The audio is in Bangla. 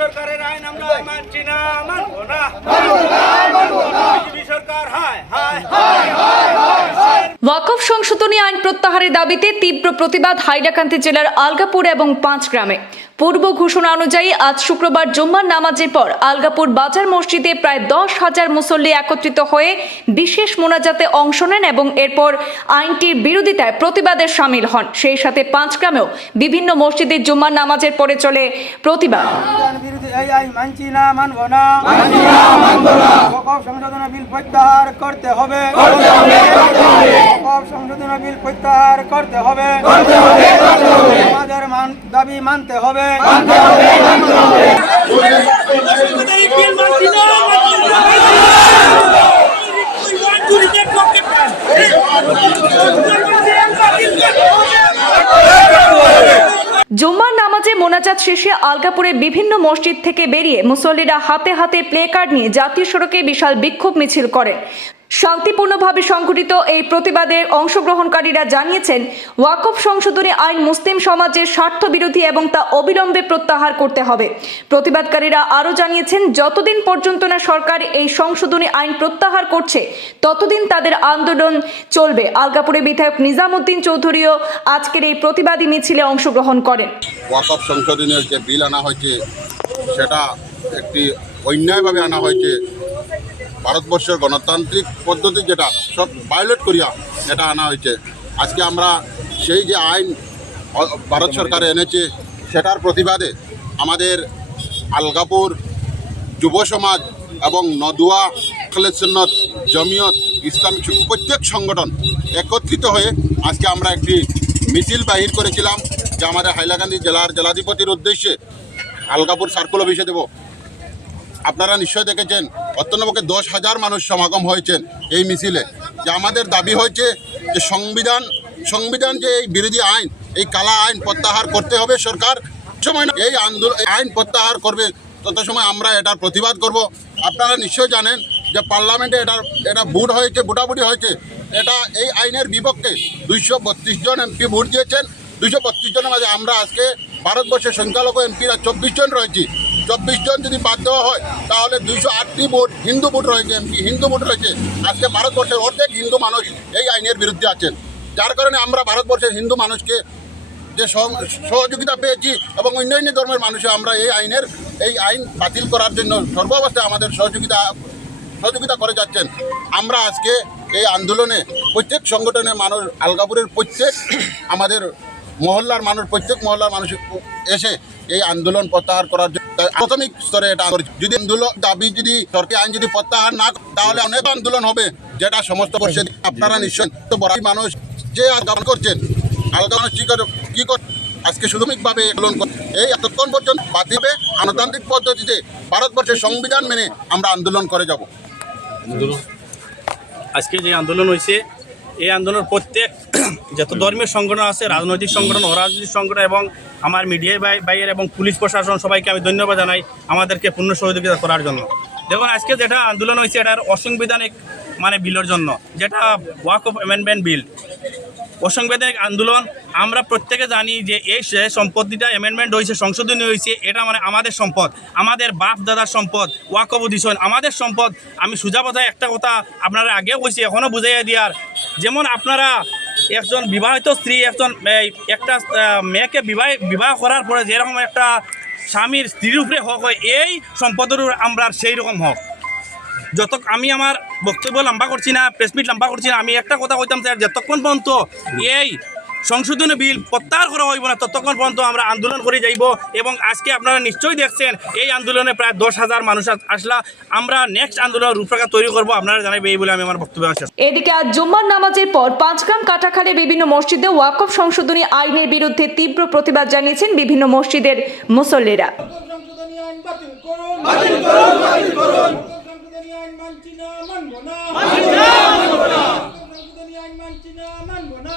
সরকারের আইন আমরা মানছি না মানবো না। বিজেপি সরকার হায় হায় ওয়াকফ সংশোধনী আইন প্রত্যাহারের দাবিতে তীব্র প্রতিবাদ হাইলাকান্দি জেলার আলগাপুর এবং পাঁচগ্রামে পূর্ব ঘোষণা অনুযায়ী আজ শুক্রবার জুম্মার নামাজের পর আলগাপুর বাজার মসজিদে প্রায় দশ হাজার মুসল্লি একত্রিত হয়ে বিশেষ মোনাজাতে অংশ নেন এবং এরপর আইনটির বিরোধিতায় প্রতিবাদে সামিল হন। সেই সাথে পাঁচগ্রামেও বিভিন্ন মসজিদে জুম্মার নামাজের পরে চলে প্রতিবাদ। এই মানছি না মানবো না ওকফ সংশোধন বিল প্রত্যাহার করতে হবে ওকফ সংশোধন বিল প্রত্যাহার করতে হবে আমাদের মান- দাবি মানতে হবে জুম্মার নামাজে মোনাজাত শেষে আলগাপুরে বিভিন্ন মসজিদ থেকে বেরিয়ে মুসল্লিরা হাতে হাতে প্লে কার্ড নিয়ে জাতীয় সড়কে বিশাল বিক্ষোভ মিছিল করেন শান্তিপূর্ণভাবে সংঘটিত এই প্রতিবাদের অংশগ্রহণকারীরা জানিয়েছেন, ওয়াকফ সংশোধনী আইন মুসলিম সমাজের স্বার্থ বিরোধী এবং তা অবিলম্বে প্রত্যাহার করতে হবে। প্রতিবাদকারীরা আরও জানিয়েছেন, যতদিন পর্যন্ত না সরকার এই সংশোধনী আইন প্রত্যাহার করছে, ততদিন তাদের আন্দোলন চলবে। আলগাপুরে বিধায়ক নিজামুদ্দিন চৌধুরীও আজকের এই প্রতিবাদী মিছিলে অংশগ্রহণ করেন। ওয়াকফ সংশোধনের যে বিল আনা হয়েছে, সেটা একটি অন্যায়ভাবে আনা হয়েছে ভারতবর্ষের গণতান্ত্রিক পদ্ধতি যেটা সব ভায়োলেট করিয়া এটা আনা হয়েছে। আজকে আমরা সেই যে আইন ভারত সরকার এনেছে, সেটার প্রতিবাদে আমাদের আলগাপুর যুব সমাজ এবং নদুয়া খলেসন্নত জমিয়ত, ইসলামী প্রত্যেক সংগঠন একত্রিত হয়ে আজকে আমরা একটি মিছিল বাহির করেছিলাম, যে আমাদের হাইলাকান্দি জেলার জেলাধিপতির উদ্দেশ্যে আলগাপুর সার্কুল অফিসে দেব। আপনারা নিশ্চয় দেখেছেন অত্যন্তপক্ষে দশ হাজার মানুষ সমাগম হয়েছেন এই মিছিলে। যে আমাদের দাবি হয়েছে যে সংবিধান সংবিধান যে এই বিরোধী আইন, এই কালা আইন প্রত্যাহার করতে হবে সরকার। সময় না, এই আন্দোলন আইন প্রত্যাহার করবে, তত সময় আমরা এটার প্রতিবাদ করব। আপনারা নিশ্চয় জানেন যে পার্লামেন্টে এটার এটা ভোট হয়েছে, ভোটাভুটি হয়েছে। এটা এই আইনের বিপক্ষে দুইশো বত্রিশ জন এমপি ভোট দিয়েছেন। দুইশো বত্রিশ জনের মাঝে আমরা আজকে ভারতবর্ষের সংখ্যালঘু এমপিরা চব্বিশ জন রয়েছি। চব্বিশ জন যদি বাদ দেওয়া হয়, তাহলে দুইশো আটটি ভোট হিন্দু ভোট রয়েছে এমপি হিন্দু ভোট রয়েছে। আজকে ভারতবর্ষের অর্ধেক হিন্দু মানুষ এই আইনের বিরুদ্ধে আছেন। যার কারণে আমরা ভারতবর্ষের হিন্দু মানুষকে যে সহ- সহযোগিতা পেয়েছি এবং অন্যান্য ধর্মের মানুষে আমরা এই আইনের এই আইন বাতিল করার জন্য সর্বাবস্থায় আমাদের সহযোগিতা সহযোগিতা করে যাচ্ছেন। আমরা আজকে এই আন্দোলনে প্রত্যেক সংগঠনের মানুষ আলগাপুরের প্রত্যেক, আমাদের মহল্লার মানুষ, প্রত্যেক মহল্লার মানুষ এসে এই আন্দোলন প্রত্যাহার করার জন্য প্রাথমিক স্তরে এটা। যদি আন্দোলন দাবি যদি সরকারি আইন যদি প্রত্যাহার না তাহলে অনেক আন্দোলন হবে, যেটা সমস্ত বর্ষে আপনারা নিশ্চয় তো বড় মানুষ যে আন্দোলন করছেন আলগানো কি করে কি করে আজকে সুদমিকভাবে আন্দোলন এই এতক্ষণ পর্যন্ত বাতিবে গণতান্ত্রিক পদ্ধতিতে ভারতবর্ষের সংবিধান মেনে আমরা আন্দোলন করে যাব আজকে যে আন্দোলন হয়েছে, এই আন্দোলন প্রত্যেক যত ধর্মীয় সংগঠন আছে রাজনৈতিক সংগঠন অরাজনৈতিক সংগঠন এবং আমার মিডিয়া বাই বাইয়ের এবং পুলিশ প্রশাসন সবাইকে আমি ধন্যবাদ জানাই আমাদেরকে পূর্ণ সহযোগিতা করার জন্য। দেখুন আজকে যেটা আন্দোলন হয়েছে এটার অসাংবিধানিক মানে বিলের জন্য যেটা ওয়াক অফ অ্যামেন্ডমেন্ট বিল অসাংবিধানিক আন্দোলন আমরা প্রত্যেকে জানি যে এই সম্পত্তিটা অ্যামেন্ডমেন্ট হয়েছে সংশোধনী হয়েছে এটা মানে আমাদের সম্পদ আমাদের বাপ দাদার সম্পদ ওয়াকফ অধিশন আমাদের সম্পদ। আমি সোজা কথায় একটা কথা আপনারা আগেও কইছি এখনও বুঝাইয়া দিয়ার। যেমন আপনারা একজন বিবাহিত স্ত্রী, একজন একটা মেয়েকে বিবাহ বিবাহ করার পরে যেরকম একটা স্বামীর স্ত্রীর উপরে হক হয়, এই সম্পদের আমরা সেই রকম হক। যত আমি আমার বক্তব্য লম্বা করছি না প্রেসমিট লম্বা করছি না, আমি একটা কথা কইতাম, স্যার, যতক্ষণ পর্যন্ত এই সংশোধনী বিল প্রত্যাহার করা হইব না ততক্ষণ পর্যন্ত আমরা আন্দোলন করে যাইব এবং আজকে আপনারা নিশ্চয়ই দেখছেন এই আন্দোলনে প্রায় দশ হাজার মানুষ আসলা। আমরা নেক্সট আন্দোলন রূপরেখা তৈরি করব আপনারা জানাইবে এই বলে আমি আমার বক্তব্য শেষ এদিকে আজ জুম্মার নামাজের পর পাঁচগ্রাম কাটাখালে বিভিন্ন মসজিদে ওয়াকফ সংশোধনী আইনের বিরুদ্ধে তীব্র প্রতিবাদ জানিয়েছেন বিভিন্ন মসজিদের মুসল্লিরা। মানছি না মানবো না।